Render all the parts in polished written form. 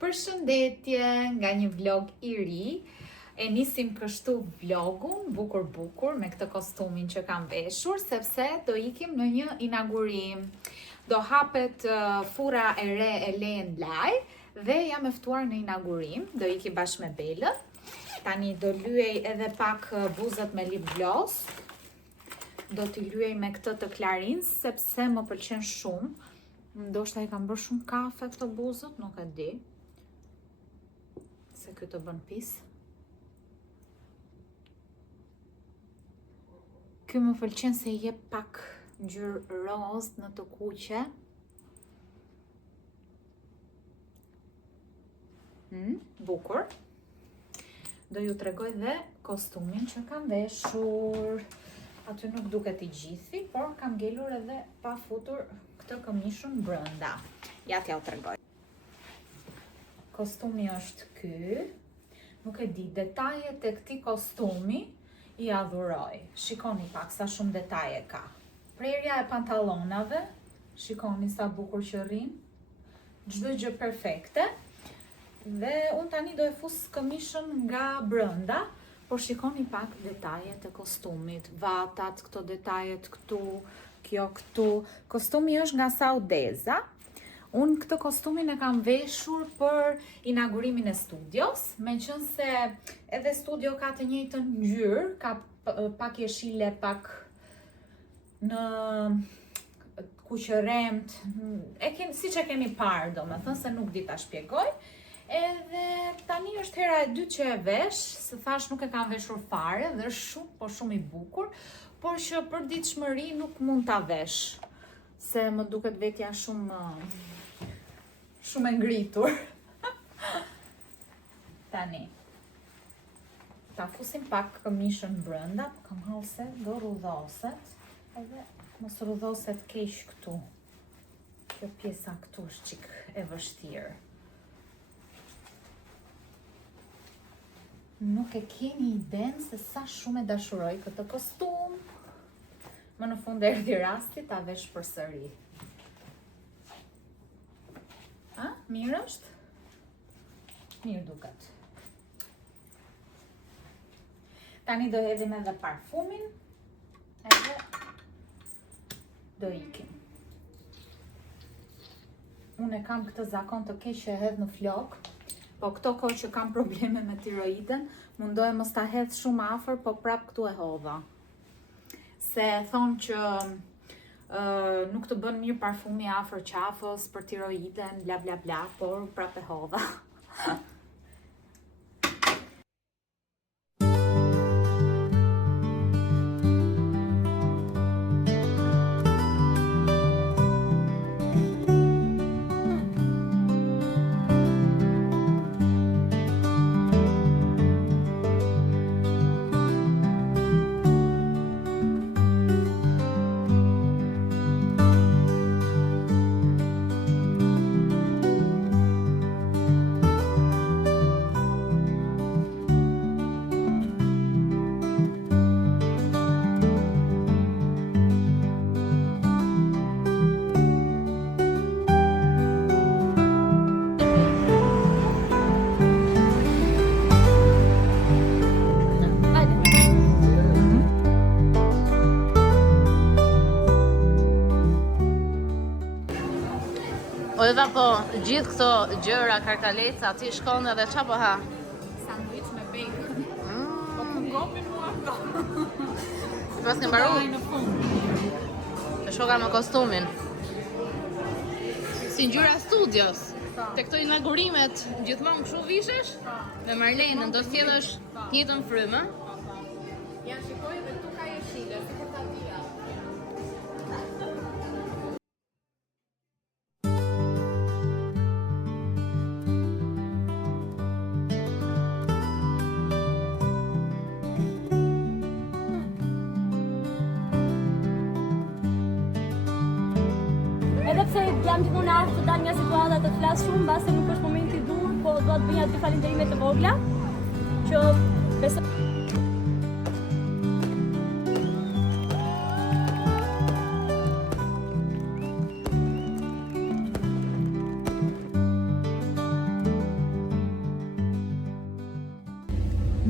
Përshëndetje nga një vlog i ri. E nisim kështu vlogun bukur me këtë kostumin që kam veshur, sepse do ikim në një inaugurim. Do hapet fura e re e Len Live dhe jam e ftuar në inaugurim. Do iki bashkë me Belën. Tani do lyej edhe pak buzët me lip gloss. Do t'i lyej me këtë të Clarins sepse më pëlqen shumë. Ndoshta i kam bërë shumë kafe këto buzët, nuk e di. Se kjo të bën pis. Kjo më pëlqen se i jep pak ngjyrë roz në të kuqe. Bukur. Do ju tregoj dhe kostumin që kam veshur. Aty nuk duket i gjithi, por kam ngelur edhe pa futur këtë këmishën brenda. Ja t'ja u tregoj. Kostumi është ky. Nuk e di, detajet e këtij kostumi i adhuroj. Shikoni pak sa shumë detaje ka. Prerja e pantallonave, shikoni sa bukur që rrin. Çdo gjë perfekte. Dhe unë tani do e fus këmishën nga brenda. Por shikoni pak detajet e kostumit, vatat, këto detajet këtu, kjo këtu. Kostumi është nga Saudeza. Unë këtë kostumin e kam veshur për inaugurimin e studios, meqense edhe studio ka të njëjtën ngjyrë, ka pak jeshile, pak në kuqëremt, siç e keni parë, domethënë se nuk di ta shpjegoj. Edhe tani është hera e dytë që e vesh, se thash nuk e kam veshur fare dhe është shumë i bukur, por që për ditëshmëri nuk mund ta vesh, se më duket vetja shumë e ngritur. Tani, ta fusim pak këmishën brenda, kam hallë se do rudhoset, edhe mos rudhoset keq këtu. Kjo pjesa këtu është çik e vështirë. Nuk e keni idenë se sa shumë e dashuroj këtë kostum. Më në fund erdhi rasti ta vesh përsëri. Mirë është? Mirë duket. Tani do hedhim edhe parfumin. Edhe do ikim. Unë e kam këtë zakon të keq që e hedh në flok. Po këto kohë që kam probleme me tiroiden, mundohem mos ta hedh shumë afër, po prap këtu e hodha. Se thonë që nuk të bën mirë parfumi afër qafës për tiroiden, bla bla bla, por prap e hodha. Ojva, po gjithë këto gjëra, karkaleca, ti shkon edhe qa po ha? Sandwich me bacon. Po pungomi mua këto. Si pas ke mbaru? E shoka me kostumin. Si ngjyra studios. Te këto inaugurimet gjithmonë kështu vishesh? Me Marlenën do sjellësh njëjtën frymë. Ja shikoj dhe këtu ka jeshile, si kur ta dija. Edhe pse jam gjithmonë në ardhur të dal nga situata të flas shumë, mbase nuk është momenti i dur, po dua të bëj aty falënderime të vogla që besoj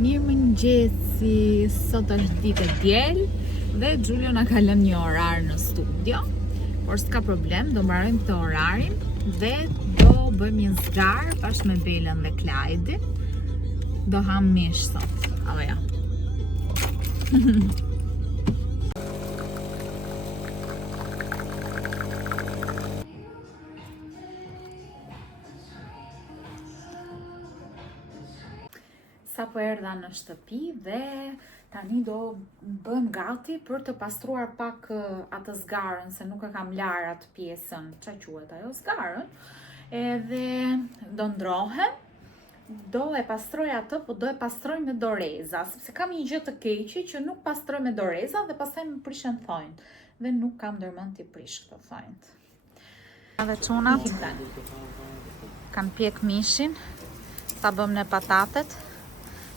Mirëmëngjesi, sot është ditë e diel dhe Giulio na ka lënë një orar në studio, por s'ka problem, do mbarojmë këtë orarin dhe do bëjmë një zgar bashkë me Belën dhe Klajdin. Do ham mish sot, apo jo? Sa po erdha në shtëpi dhe tani do bëm gati për të pastruar pak atë zgarën, se nuk e kam lar atë pjesën, ç'a quhet ajo, zgarën. Edhe do ndrohem, do e pastroj atë, po do e pastroj me doreza, sepse kam një gjë të keqe që nuk pastroj me doreza dhe pastaj më prishen thonjt. Dhe nuk kam ndërmend t'i prish këto thonjt. Edhe çunat kanë pjek mishin, sa bëm në patatet.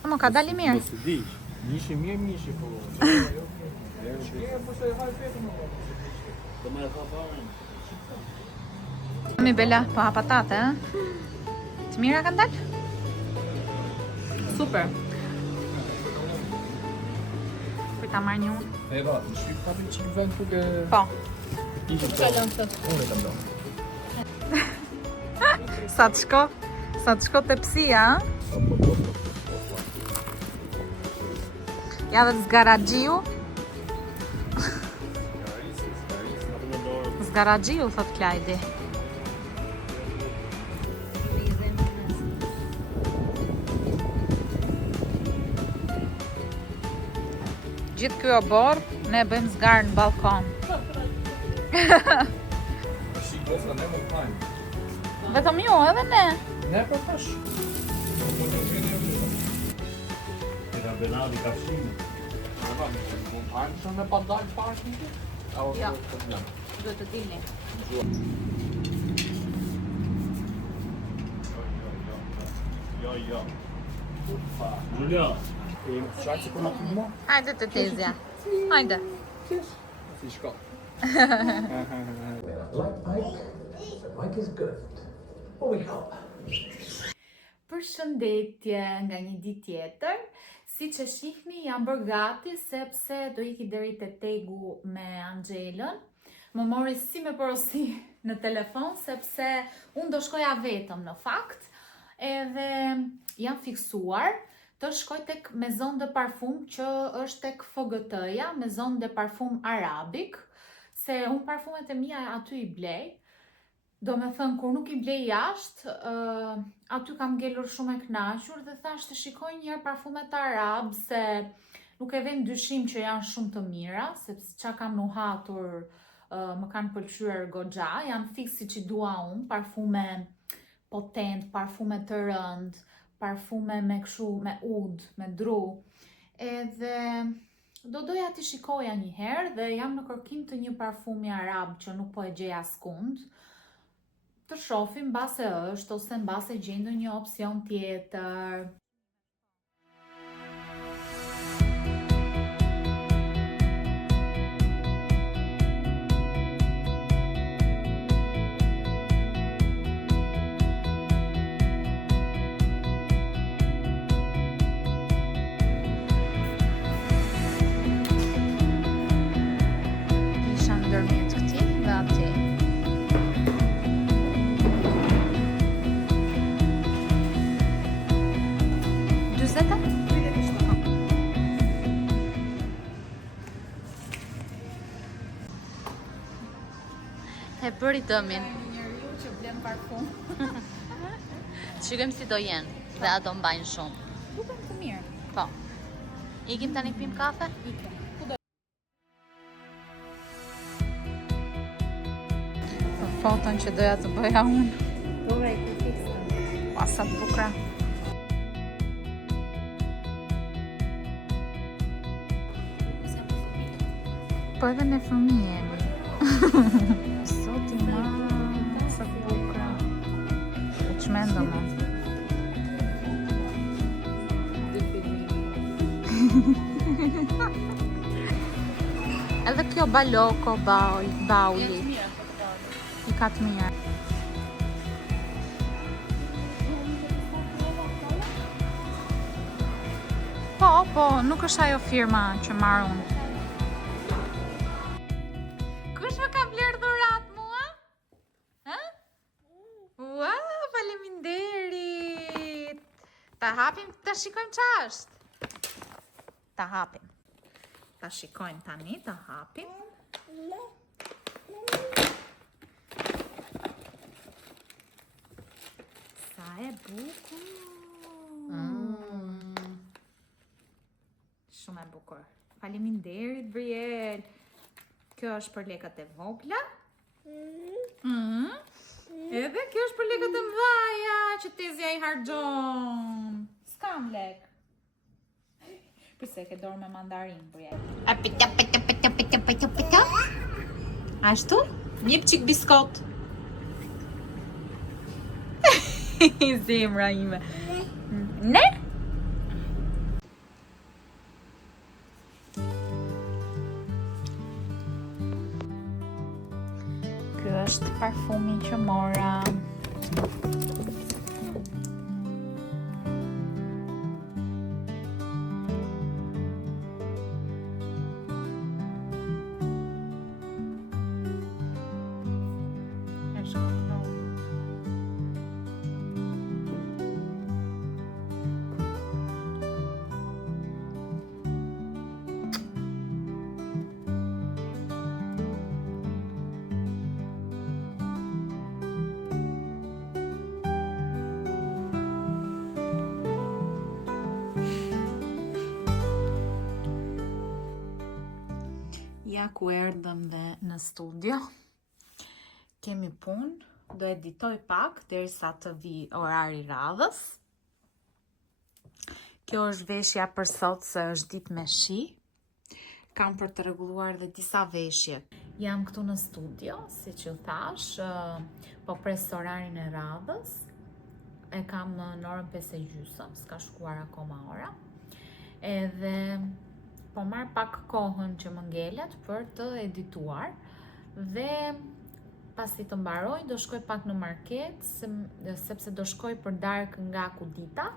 Mo ka dali mirë. Mos e di. Mishi mirë, mishi po. Mi Bela, po ha patate, eh? Të mira kanë dalë? Super. Kuj ta marrë një unë? E ba, në shqip kapin që në vend tuk e... Po. Ishë të kalon të. Unë e kam do. Sa të shko të psia, ja dhe zgaragjiu. Zgaragjiu, thot Klajdi. Gjithë kjo obor, ne bëjmë zgarë në balkon. Shi kofra ne më tajnë. Vetëm ju, edhe ne. Ne për tash. Era Benadi ka fshimë. Mund tajnë shumë me pa dalë parkin të? Jo. Do të dilni. Jo. Giulia, e më të shaqë për në filmo? Hajde të tezja. Hajde. Si shko. Mike is good. What we call Përshëndetje nga një ditë tjetër. Si që shihni, jam bërë gati sepse do iki deri te Tegu me Angjelën. Më mori si me porosi në telefon sepse unë do shkoja vetëm në fakt. Edhe jam fiksuar të shkoj tek Maison de Parfum që është tek FGT-ja, Maison de Parfum Arabik, se unë parfumet e mia aty i blej. Do me thënë, kur nuk i blej jashtë, aty kam ngelur shumë e kënaqur dhe thash të shikoj njërë parfumet arab, se nuk e vend dyshim që janë shumë të mira, sepse qa kam nuhatur më kanë pëlqyer goxha, janë fiksi që dua unë, parfume potent, parfume të rënd, parfume me këshu, me ud, me dru, edhe do doja t'i shikoja një herë dhe jam në kërkim të një parfumi arab që nuk po e gjej askund. Të shohim mbase është ose mbase gjej ndonjë opsion tjetër. Isha ndërmjet këtij dhe atij. E bëri dëmin. Njeriu që blen parfum. Shikojmë si do jenë dhe a do mbajnë shumë. Duken të mirë. Po. Ikim tani pim kafe? Ikem. Për foton që doja të bëja unë. Dora e fiksën. Pa sa të bukra. Po edhe me fëmijë jemi. Sot i ma sa të bukra. Po çmendo më. Edhe kjo baloko, bauli. I ka të mirë. po nuk është ajo firma që marr unë. Kush më ka bler dhurat mua? Ha? Ua, faleminderit. Ta hapim, ta shikojmë ç'është. Ta hapim. Ta shikojmë tani, ta hapim. Sa e bukur. Shumë e bukur. Faleminderit, Briel. Kjo është për lekët e vogla. Edhe kjo është për lekët e mëdha që Tezja i harxhon. S'kam lek. Pse ke dorë me mandarin, Briel? Ashtu? Një çik biskot. Zemra ime. Ne? Ky është parfumi që mora. Ja ku erdhëm dhe në studio. Kemi punë, do editoj pak derisa të vi orari radhës. Kjo është veshja për sot se është ditë me shi. Kam për të rregulluar dhe disa veshje. Jam këtu në studio, si që thash, po pres orarin e radhës. E kam në orën 5:30, s'ka shkuar akoma ora. Edhe po marr pak kohën që më ngelet për të edituar dhe pasi të mbaroj do shkoj pak në market sepse do shkoj për darkë nga Kudita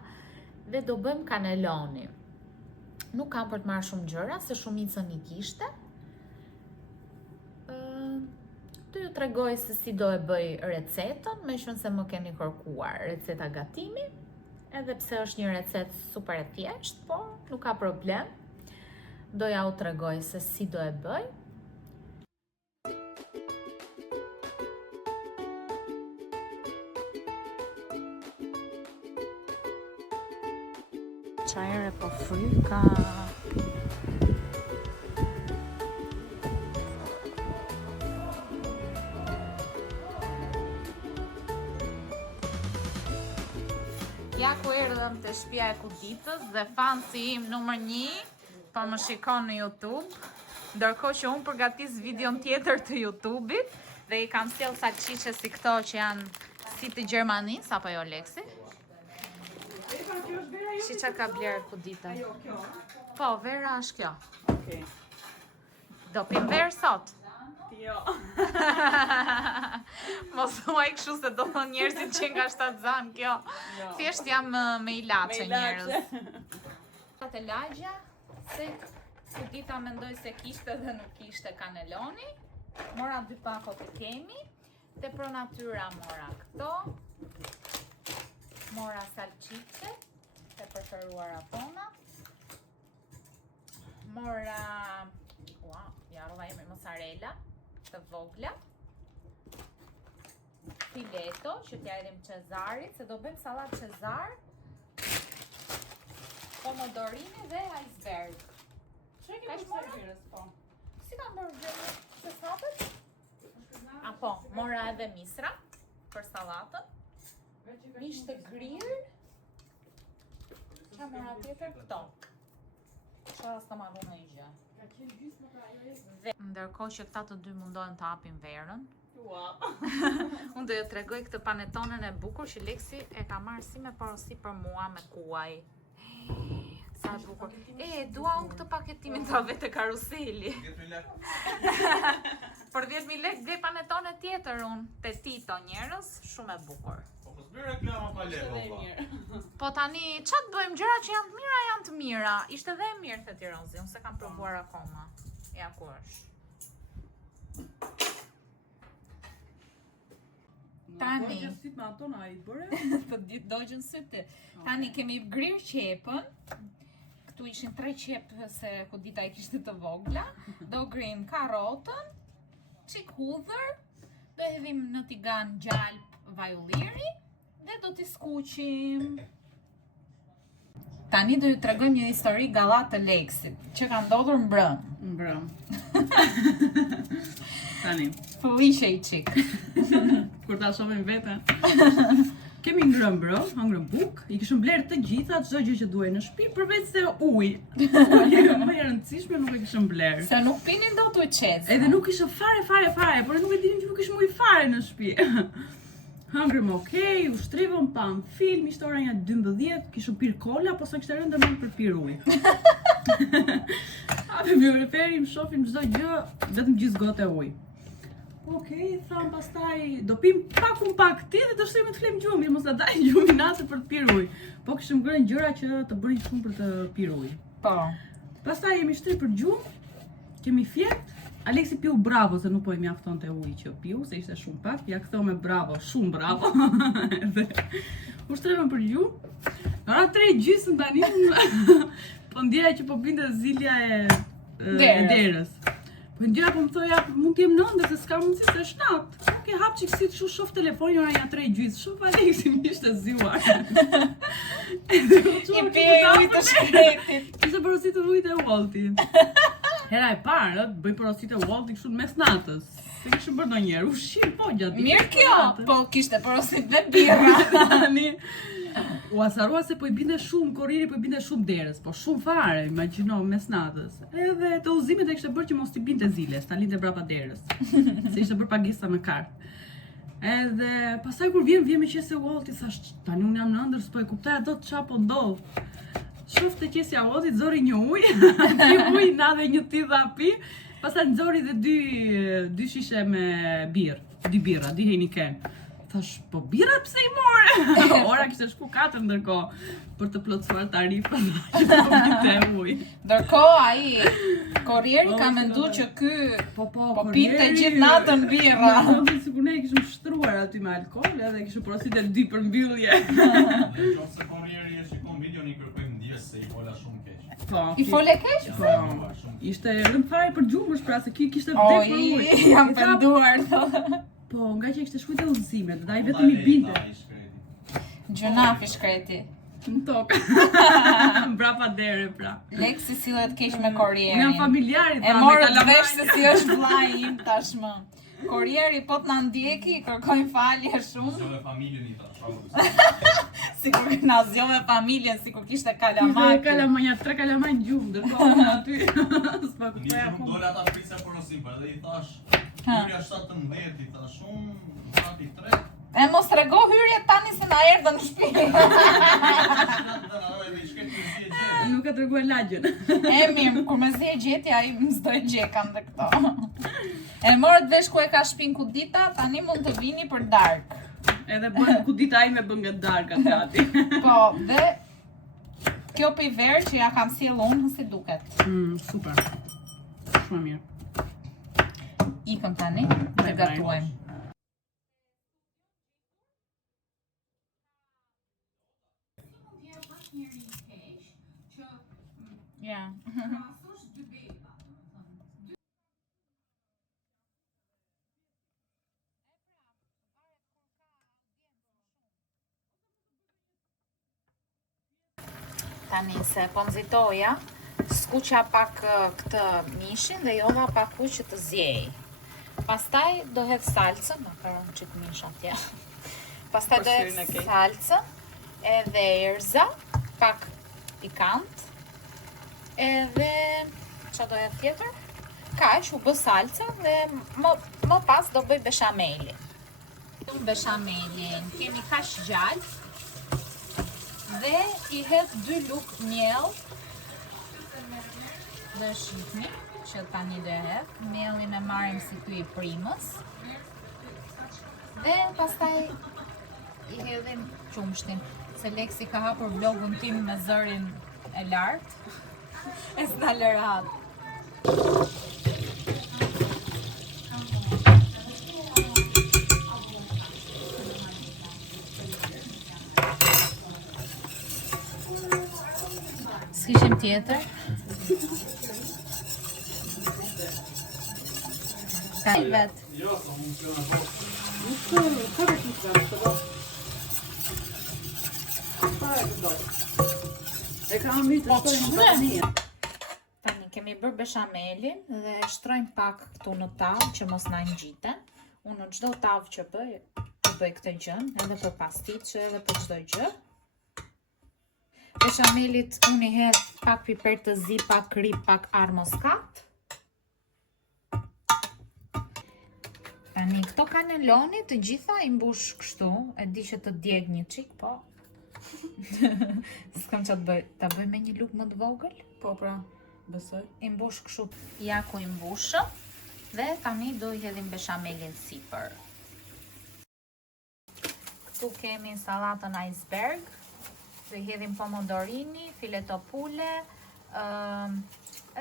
dhe do bëjmë kaneloni. Nuk kam për të marrë shumë gjëra se shumicën i kishte. Do ju tregoj se si do e bëj recetën, meqense më keni kërkuar receta gatimi, edhe pse është një recetë super e thjeshtë, po nuk ka problem. Do ja u tregoj se si do e bëj. Çajre po fryka. Ja ku erdhëm te shtëpia e Kuditës dhe fansi im numër 1 po më shikon në YouTube, ndërkohë që unë përgatis videon tjetër të YouTube-it dhe i kam sjell salçiçe si këto që janë si të Gjermanisë, apo jo Leksi? Si çka ka bler Kudita? Po, vera është kjo. Okej. Do pim verë sot? Jo. Mos thuaj kështu se do thonë njerëzit që nga shtatzan kjo. Thjesht jam me ilaçe njerëz. Atë lagja se Kudita mendoj se kishte dhe nuk kishte kaneloni. Mora 2 pako të kemi. Te Pro Natyra mora këto. Mora salçiçe, të preferuara tona. Mora, jarova ime mozzarella, të vogla. Fileto, që t'ja edhim Cezarit, se do bëjmë sallat Cezar. Pomodorini dhe iceberg. Çe ke bërë po? Si kam bërë se sapet? Apo, mora edhe misra për sallatën. Mish të grirë. Qa mora tjetër? Këto. Shara s'ka marru me i gjë. Ndërkohë që këta të dy mundohen të hapin verën. Unë do ju tregoj këtë panetonën e bukur që Leksi e ka marrë si me porosi për mua me kuaj. Sa e bukur. Dua unë këtë paketimin të vete karuseli. Për 10.000 lekë blej panetone tjetër unë. Te Tito njerës, shumë e bukur. Po mos bëj reklama pa lekë. Po tani, çat bëjmë gjëra që janë të mira. Ishte edhe e mirë the Tirozi, unë se kam provuar akoma. Ja ku është. Tani, Sit me ato na I bëre. të ditë dojgjën sytë. Tani kemi grirë qepën. Këtu ishin 3 qepë se ku dita e kishte të vogla. Do grim karotën, qik hudhër, do hedhim në tigan gjalp vaj ulliri dhe do t'i skuqim. Tani do ju tregojmë një histori gallat të Leksit, që ka ndodhur mbrëm. Tani, Fëllishe I qik. kur ta shohim veten. Kemi ngrënë bro, ngrën buk, I kishëm bler të gjitha çdo gjë që duhej në shtëpi përveç se ujë. Ujë më e rëndësishme nuk e kishëm bler. Se nuk pinin dot ujë qezë. Edhe nuk ishte fare, por nuk e dinim që nuk ishte ujë fare në shtëpi. Hëngrëm okej, u shtrivëm, pam film, ishte ora 12, kishëm pirë kola, po sa kishte rënë ndërmend për pirë ujë. Hapim bioreferim, shohim çdo gjë, vetëm gjys gotë ujë. Okej, tham pastaj do pim pak ti dhe do shtojmë të flem gjumin, mos na daj gjumi natë për të pirë ujë. Po kishim ngrënë gjëra që të bënin shumë për të pirë ujë. Po. Pastaj jemi shtrirë për gjumë, kemi fjet. Aleksi piu bravo se nuk po I mjaftonte ujë që piu, se ishte shumë pak. Ja ktheu me bravo, shumë bravo. Dhe u shtrevëm për gjumë. Ora 3:30 tani po ndjeja që po binte zilja e derës. Po ndjera po më thoja, mund t'jem nëndër se s'ka mundësi se është natë. Oke, hap që kësi të shof telefonin, ora ja 3:30. Shof Aleksi më ishte zjuar. I pije ujë të shkretit. Ishte porositë të ujit e Waltit. Hera e parë, bëj porositë e Waltit kështu në mes natës. Se kishëm bërë ndonjëherë, ushqim po gjatë. Mirë kjo, po kishte porosit dhe birra. Tani u asarua se po I binte shumë korriri, po I binte shumë derës, po shumë fare, imagjino mes natës. Edhe të udhëzimet e kishte bërë që mos t'i binte ziles, ta linte brapa derës. Se ishte bërë pagesa me kartë. Edhe pastaj kur vjen me qese Walti, thash tani unë jam në ëndër, s'po e kuptoja dot ç'a po ndodh. Shofte qesja Waltit, zori një ujë, pi ujë na dhe një tith pi. Pastaj nxori dhe dy shishe me birë, dy birra, dy Heineken. Thash, po birra pse I more? Ora kishte shku 4 ndërkohë për të plotësuar tarifën që po binte ujë. Ndërkohë ai korrieri ka menduar që ky po pinte gjithë natën birra. Sikur ne I kishim shtruar aty me alkool edhe kishim porositë 2 për mbyllje. Nëse korrieri e shikon videon I kërkoj ndjes se I fola shumë keq. Po. I fole keq? Po. Ishte rënd fare për gjumësh, pra se ky kishte vdek për ujë. Jam penduar. Po, nga që kishte shkujt e udhëzimet, dhe ai vetëm I binte. Gjunaf I shkreti. Në tokë. Mbrapa dere, pra. Leksi sillet keq me korrierin. Unë jam familjarit, e morë të vesh se si është vllai im tashmë. Korrieri po të na ndjeki, kërkojnë falje shumë. Zgjove familjen I tash. Sikur na zgjove familjen, sikur kishte kalamaj. Ishte kalamaj, 3 kalamaj në gjumë, ndërkohë aty. S'pa kuptoja Nuk akoma. dole ata shpritse porosim, për edhe I thash hyrja 17 I thash unë gati 3. E mos trego hyrje tani se na erdhën në shtëpi. Nuk e treguar lagjen. E mirë, kur me zi e gjeti, ai më s'do e gjekan dhe këto. E morët vesh ku e ka shpin ku dita, tani mund të vini për dark. Edhe bën ku dita ai me bën nga darka gati. Po, dhe kjo për I verë që ja kam sjell unë si duket. Super. Shumë mirë. Ikëm tani, të gatuajmë. Ja. Tani se po nxitoja, skuqa pak këtë mishin dhe jova pak ujë që të zjej. Pastaj do hedh salcën, makaron që të mish atje. Pastaj do hedh salcën, edhe erza, pak pikant, edhe çfarë do hedh tjetër? Kaq, u bë salca dhe më pas do bëj beshamelin. Beshamelin kemi kaq gjallë dhe I hedh 2 luk miell. Dhe shihni që tani do hedh. Miellin e marrim si ky I primës. Dhe pastaj I hedhim qumshtin, se Leksi ka hapur vlogun tim me zërin e lartë. E s'na lë rahat. S'kishim tjetër. Ka i vetë. E kam vitë të shtojnë në Tani kemi bërë beshamelin dhe e shtrojmë pak këtu në tavë që mos na ngjiten. Unë në çdo tavë që bëj këtë gjën, edhe për pasticë, edhe për çdo gjë. Beshamelit unë i hedh pak piper të zi, pak krip, pak armoskat. Tani këto kaneloni të gjitha i mbush kështu, e di që të djeg një çik, po s'kam që ta bëj me një lugë më të vogël. Po pra, besoj. I mbush kështu, ja ku i mbushëm, dhe tani do i hedhim beshamelin sipër. Këtu kemi sallatën iceberg, do i hedhim pomodorini, fileto pule,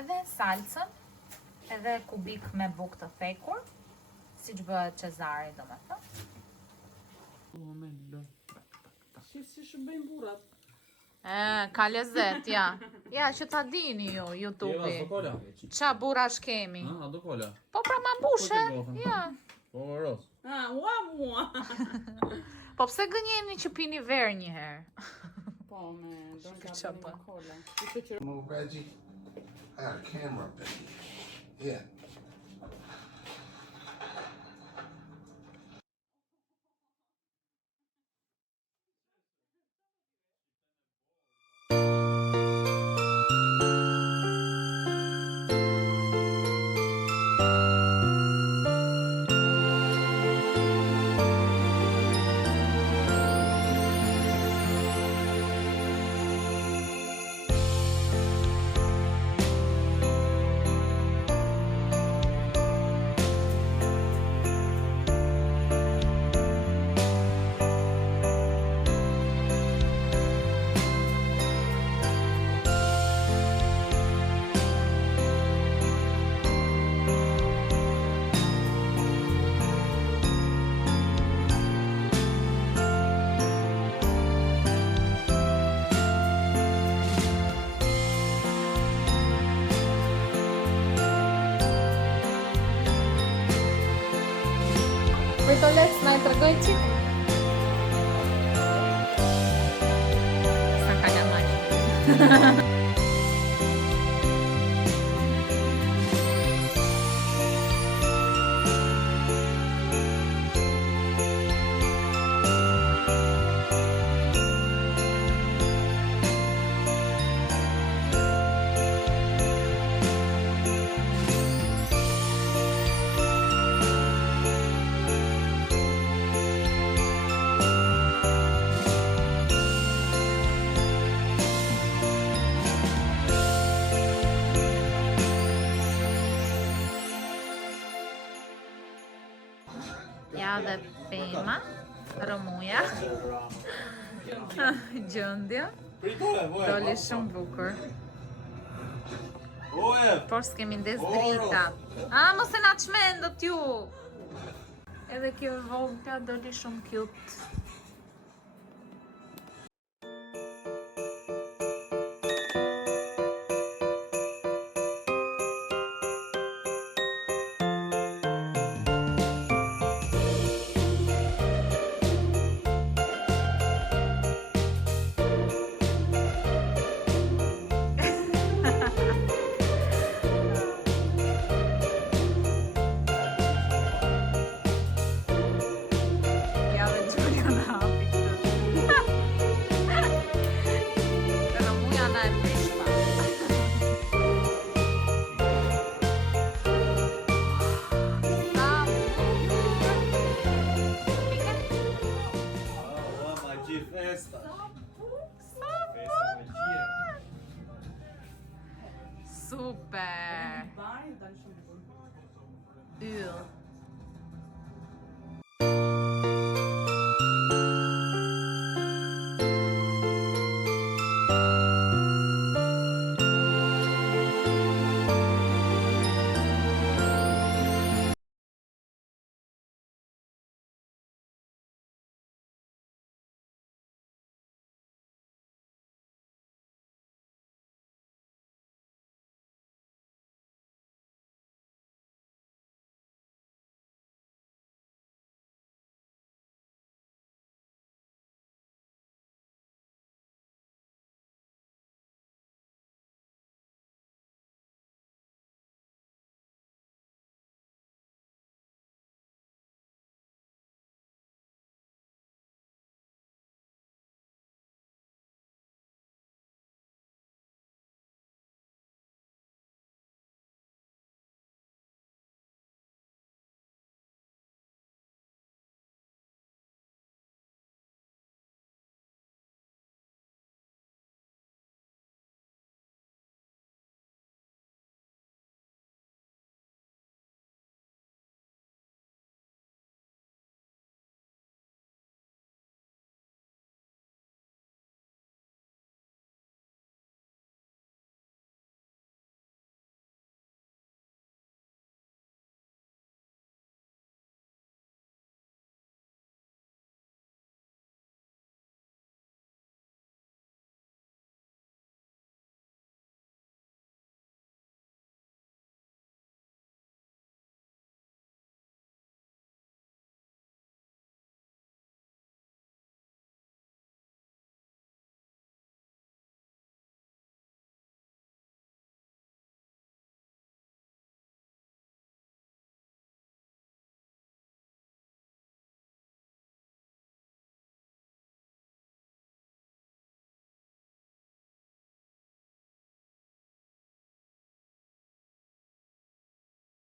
edhe salcën, edhe kubik me bukë të thekur, siç bëhet Cezari, domethënë. Si shërbejnë burrat. Ka lezet, ja. Ja, që ta dini ju, YouTube-i. Qa burash kemi? A do kolla? Po pra ma mbushe, ja. Po ros. Mua. Po pse gënjeni që pini verë një herë? Po, me Qa donka bën? kola. Move, Reggie. I got a camera up in here. Yeah. Për të letës na i tregoj qik. Sa kalamaj. Ja dhe pema, rëmuja, gjëndja, doli shumë bukur. Por s'kemi ndes drita. Mos e na çmendët ju! Edhe kjo e vogla doli shumë cute. Super! Yll.